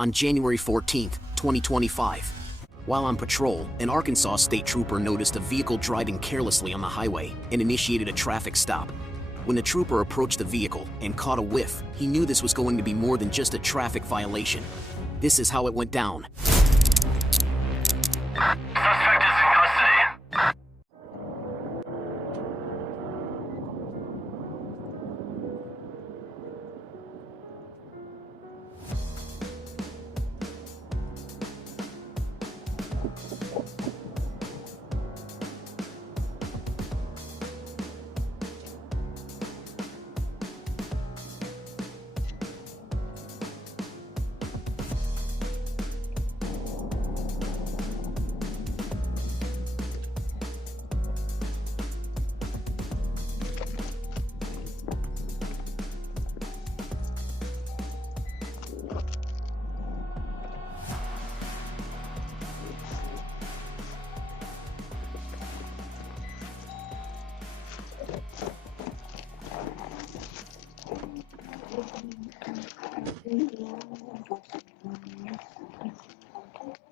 On January 14th, 2025, while on patrol, an Arkansas state trooper noticed a vehicle driving carelessly on the highway and initiated a traffic stop. When the trooper approached the vehicle and caught a whiff, he knew this was going to be more than just a traffic violation. This is how it went down. Suspect is in custody.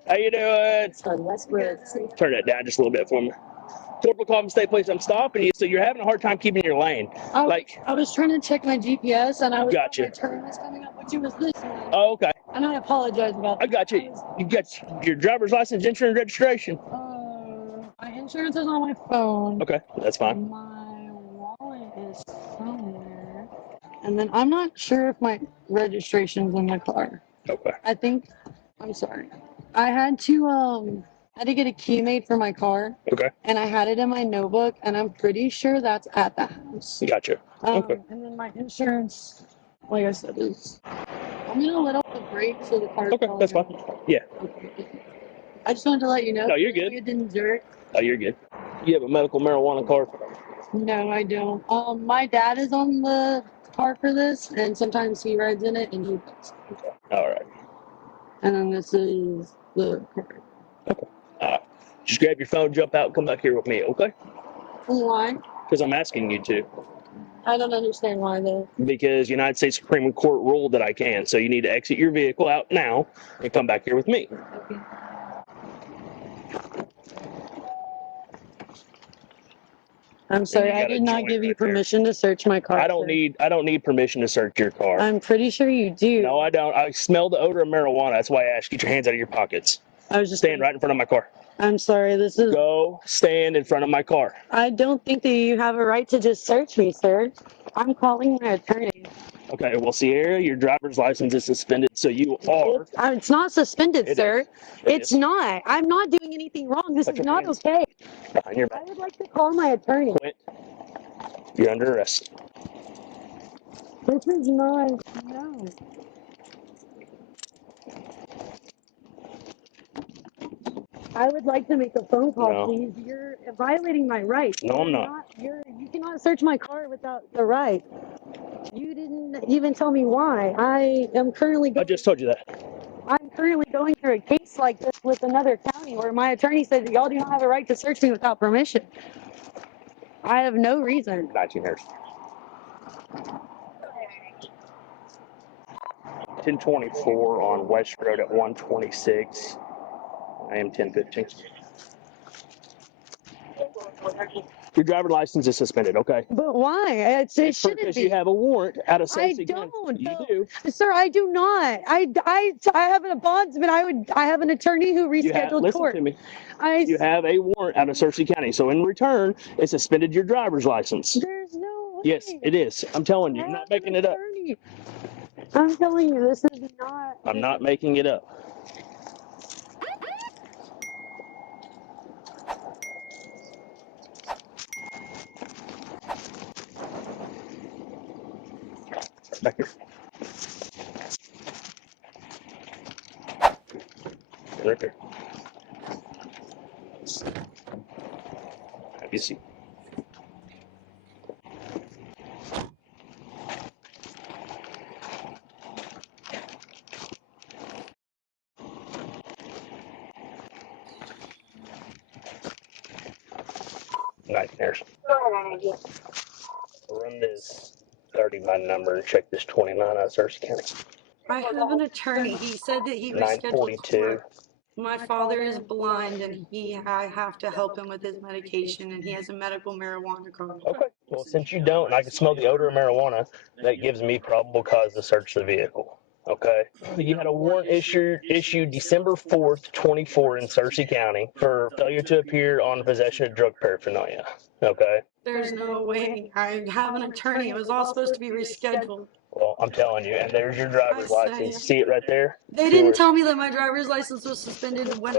How you doing? Turn that down just a little bit for me. Corporal called me, state police. I'm stopping you, so you're having a hard time keeping your lane. I was trying to check my GPS, and I was Gotcha. my turn was coming up, which it was this one. Oh, okay. And I apologize about that. I got you. You got your driver's license, insurance, registration. My insurance is on my phone. Okay, that's fine. My wallet is somewhere. And then I'm not sure if my registration's in my car. Okay. I'm sorry. I had to get a key made for my car. Okay. And I had it in my notebook, and I'm pretty sure that's at the house. Gotcha. Okay. And then my insurance, like I said, is I'm gonna let off the brake so the car. Okay, that's fine. Yeah. I just wanted to let you know. No, you're good. You didn't jerk. Oh, you're good. You have a medical marijuana card? No, I don't. My dad is on the car for this, and sometimes he rides in it, and he does. All right. And then this is the card. Okay. Just grab your phone, jump out, and come back here with me, okay? Why? Because I'm asking you to. I don't understand why though. Because United States Supreme Court ruled that I can. So you need to exit your vehicle out now and come back here with me. Okay. I'm sorry, I did not give you permission to search my car. I don't need permission to search your car. I'm pretty sure you do. No, I don't. I smell the odor of marijuana. That's why I asked. Get your hands out of your pockets. I was just stand right in front of my car. I'm sorry, this is. Go stand in front of my car. I don't think that you have a right to just search me, sir. I'm calling my attorney. Okay, well, Sierra, your driver's license is suspended, so you are. It's not suspended, sir. It's is. not. I'm not doing anything wrong. This is not okay. Behind your back. I would like to call my attorney. Quit. You're under arrest. This is not. No. I would like to make a phone call, please. You're violating my rights. No, I'm not. You cannot search my car without the right. You didn't even tell me why. I am currently. I just told you that. I'm currently going through a case like this with another county where my attorney said that y'all do not have a right to search me without permission. I have no reason. 19 years. 1024 on West Road at 126. I am 1015. Your driver's license is suspended, okay? But why? It shouldn't because be. you have a warrant out of I don't. You no. do. Sir, I do not. I have a bondsman. I have an attorney who rescheduled court. Listen to me. You have a warrant out of Searcy County. So in return, it suspended your driver's license. There's no way. Yes, it is. I'm telling you. I'm not making it up. I'm telling you, this is not. I'm not making it up. Back here. Right there. Have you seen? Nightmares. Run this 30 by number and check this 29 out of Searcy County. I have an attorney. He said that he rescheduled 9:42. court. My father is blind and I have to help him with his medication and he has a medical marijuana card. Okay. Well, since you don't, and I can smell the odor of marijuana, that gives me probable cause to search the vehicle. Okay. You had a warrant issued December 4th, 24 in Searcy County for failure to appear on possession of drug paraphernalia. Okay. There's no way. I have an attorney. It was all supposed to be rescheduled. Well, I'm telling you, and there's your driver's I say- license. See it right there? They didn't tell me that my driver's license was suspended when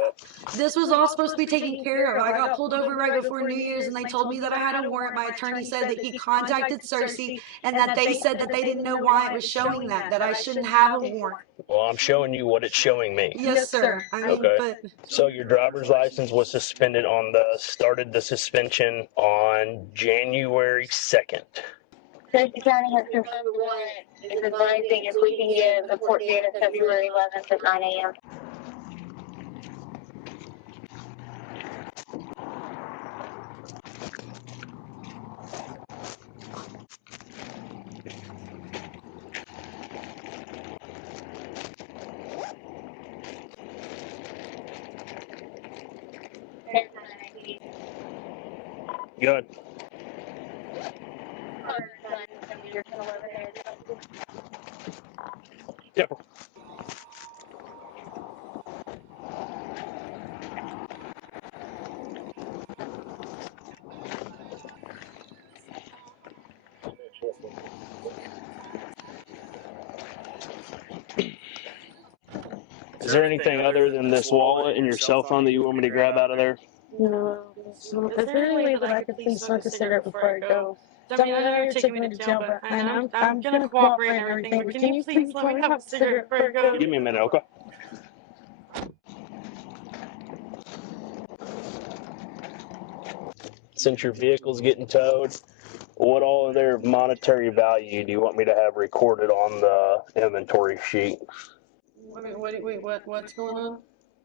this was all supposed to be taken care of. I got pulled over right before New Year's and they told me that I had a warrant. My attorney said that he contacted Cersei and that they said that they didn't know why it was showing that I shouldn't have a warrant. Well, I'm showing you what it's showing me. Yes, sir. I mean, Okay. but So your driver's license was suspended started the suspension on January 2nd. Searcy County has confirmed the warrant. Is advising if we can give a court date of February 11th at 9 a.m. Good. Careful. Is there anything other than this wallet and your cell phone that you want me to grab out of there? no. Is there any way that I could please smoke a cigarette before I go? I mean, I know you're taking me to jail, but I'm gonna cooperate and everything. But can you please let me have a cigarette before I go? Give me a minute, okay? Since your vehicle's getting towed, what all of their monetary value do you want me to have recorded on the inventory sheet? Wait, what's going on?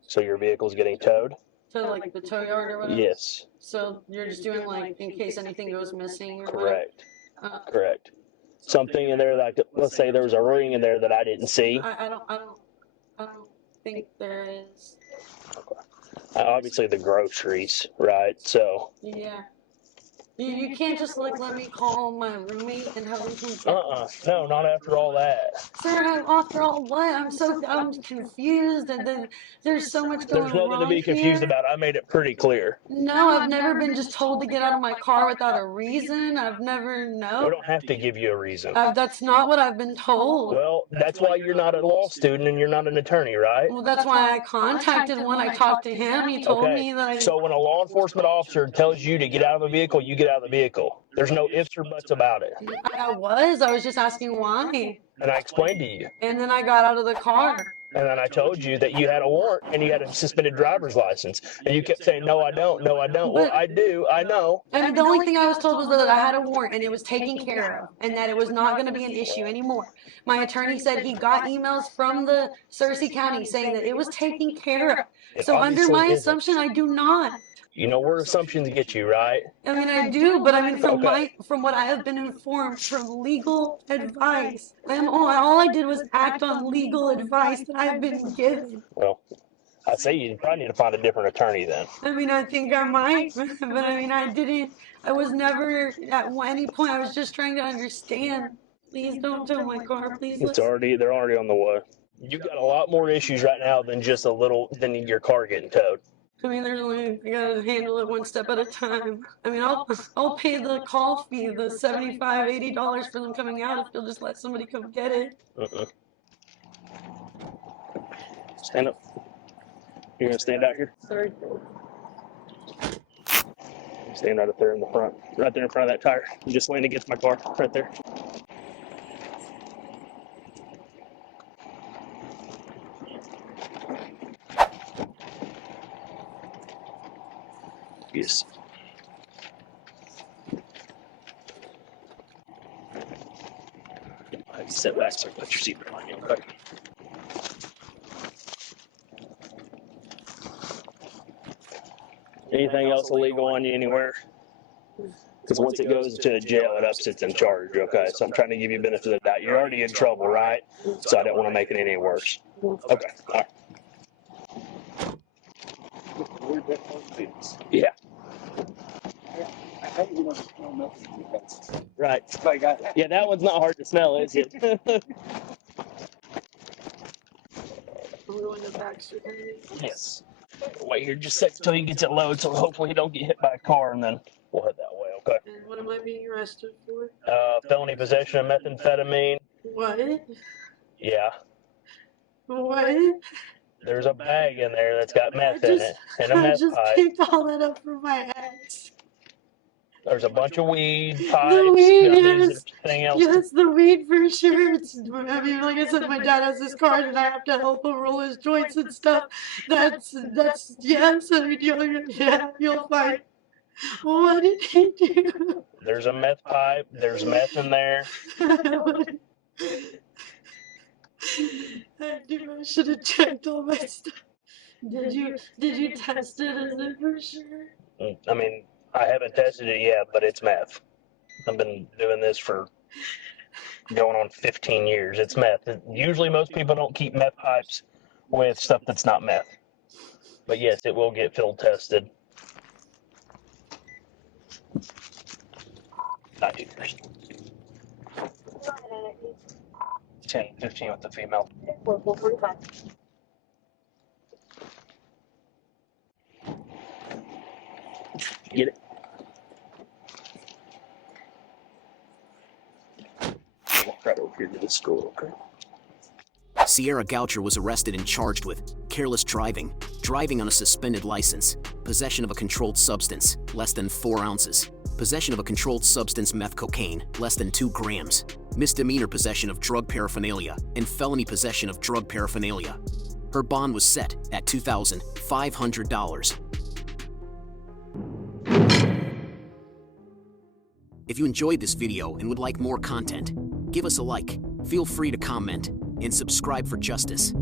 So your vehicle's getting towed? So like the tow yard or whatever? Yes. So you're just doing like in case anything goes missing or Correct. whatever? Correct. Something in there like, let's say there was a ring in there that I didn't see. I don't think there is. Obviously the groceries, right? So. Yeah. You can't just like let me call my roommate and have him come. No, not after all that. Sir, after all what? I'm confused and then there's so much going on. There's nothing to be confused about. I made it pretty clear. No, I've never been just told to get out of my car without a reason. I've never We no. don't have to give you a reason. That's not what I've been told. Well, that's why you're not a law student and you're not an attorney, right? Well, that's why I contacted one. I talked to him. He told me that I. So when a law enforcement officer tells you to get out of a vehicle, you get out of the vehicle. There's no ifs or buts about it. I was just asking why. And I explained to you. And then I got out of the car. And then I told you that you had a warrant and you had a suspended driver's license. And you kept saying, no, I don't, no, I don't. Well, I do, I know. And the only thing I was told was that I had a warrant and it was taken care of and that it was not going to be an issue anymore. My attorney said he got emails from the Searcy County saying that it was taken care of. So under my assumption, I do not. You know where assumptions get you, right? I mean, I do, but I mean, from what I have been informed from legal advice, all I did was act on legal advice that I've been given. Well, I say you probably need to find a different attorney then. I mean, I think I might, but I mean, I was never at any point. I was just trying to understand. Please don't tow my car, please. They're already on the way. You got a lot more issues right now than than your car getting towed. I mean, I gotta handle it one step at a time. I mean, I'll pay the call fee, the $75, $80 for them coming out if they'll just let somebody come get it. Stand up. You're gonna stand out here? Sorry. Stand right up there in the front. Right there in front of that tire. You just lean against my car. Right there. Yes. Sit back so put your seatbelt on you. Okay. Anything else illegal on you anywhere? Because once it goes to jail, it ups its in charge, okay? So I'm trying to give you benefit of the doubt. You're already in trouble, right? So I don't want to make it any worse. Okay, all right. Yeah. Right. Yeah, that one's not hard to smell, is it? Yes. Wait here just a second until he gets it low, so hopefully he don't get hit by a car, and then we'll head that way, okay? And what am I being arrested for? Felony possession of methamphetamine. What? Yeah. What? There's a bag in there that's got meth in it, and a I meth just pipe. picked all that up from my ex. There's a bunch of weed, pipes, The weed, gummies, yes. and everything else. Yes, the weed for sure. I mean, like I said, my dad has this card and I have to help him roll his joints and stuff. That's, yes, I mean, you'll find. What did he do? There's a meth pipe, there's meth in there. I knew I should have checked all my stuff. Did you test it? Is it for sure? I mean, I haven't tested it yet, but it's meth. I've been doing this for going on 15 years. It's meth. Usually most people don't keep meth pipes with stuff that's not meth. But yes, it will get field tested. Not too first. 10, 15 with the female. 445. Get it? Walk right over here to the school, okay? Sierra Goucher was arrested and charged with careless driving, driving on a suspended license, possession of a controlled substance, less than 4 ounces, possession of a controlled substance meth cocaine, less than 2 grams, misdemeanor possession of drug paraphernalia, and felony possession of drug paraphernalia. Her bond was set at $2,500. If you enjoyed this video and would like more content, give us a like, feel free to comment, and subscribe for justice.